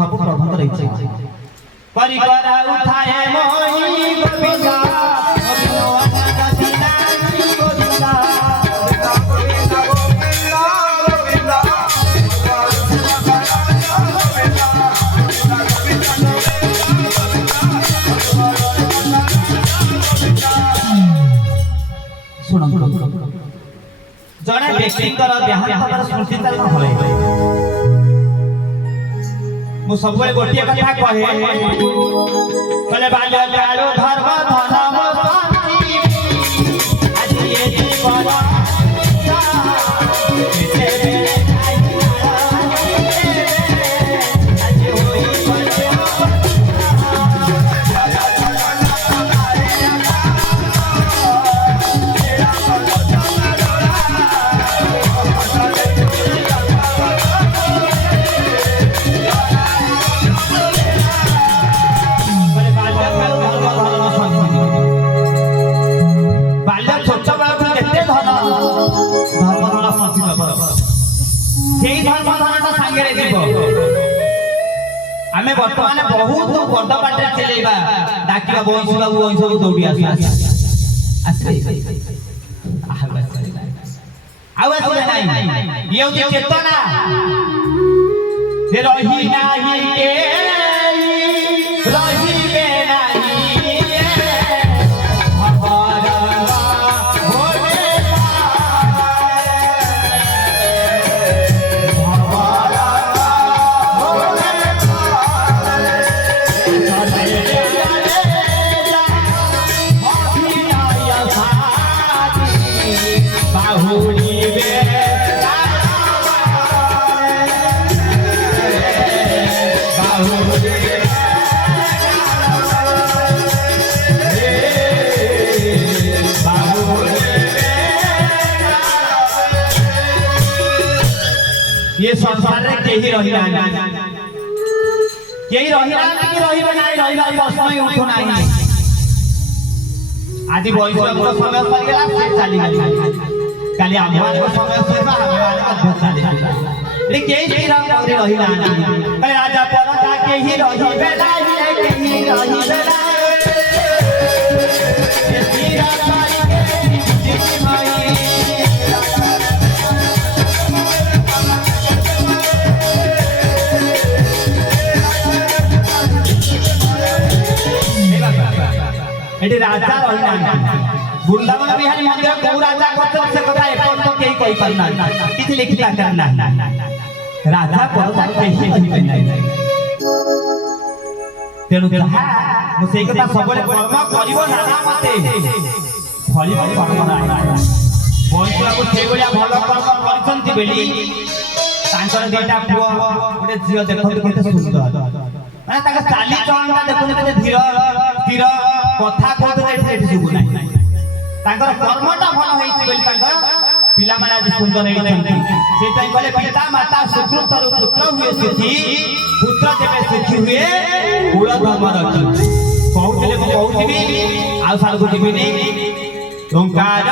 सब प्रभुंकर इच्छा करी करा उठाए मोहि गोविंदा गोविंदा अनंत दिनानि गोविंदा गोविंदा गोविंदा गोविंदा सुन जने व्यक्तिकर देहांतर स्मृति चाल भले मु सबले गोटिए कथा कहे कले बाल्य कालो धर्म धर्म शांति आज ये जीवन आमे वर्तमान बहुत बड़ बाटे चलेबा डाकिबा बंशी बाबू बंशी बाबू दौड़ी आसी नहीं ये जो चेतना जे रही नाही के रही बे नाही ये संसार रे केही रही ना केही रही ना कि रही बनाई रही ना प्रश्न ही उठो नाही आदि बयस को समय पर गेला फिर चली गई काली आमवार को समय से आमवार का चली गई रे केही रही ना कहे राजा परदा केही रही बेलाई केही रही बेलाई ये सीरा पाई के जी माई एटी राजा रहिना वृंदावन बिहारी मंदिर को राजा करते से कथा एपन तो केही कहि परना किछि लिखिला करना राजा पर केही कहि नहीं तेनु जहा मु सेई कथा सबले कर्म करिवो नाना मते फली फली कर्म नाही बंशुला को से बलिया भलो कर्म करछंती बेली तांकर देटा पुओ गोटे झियो देखत केते सुंदर माने ताका चाली चलनटा देखु केते धीर स्थिर कथा कहते एठी सुबु नाही तांकर कर्मटा भल होईछि बेली तांकर पिला माने आज सुंदर हेइछंती से ताई कहले पिता माता सुकृत रु पुत्र हुए सुखी पुत्र जेबे सुखी हुए कुल धर्म रखी कहउतले को कहउथिबी आ साल को जिबिनी ओंकार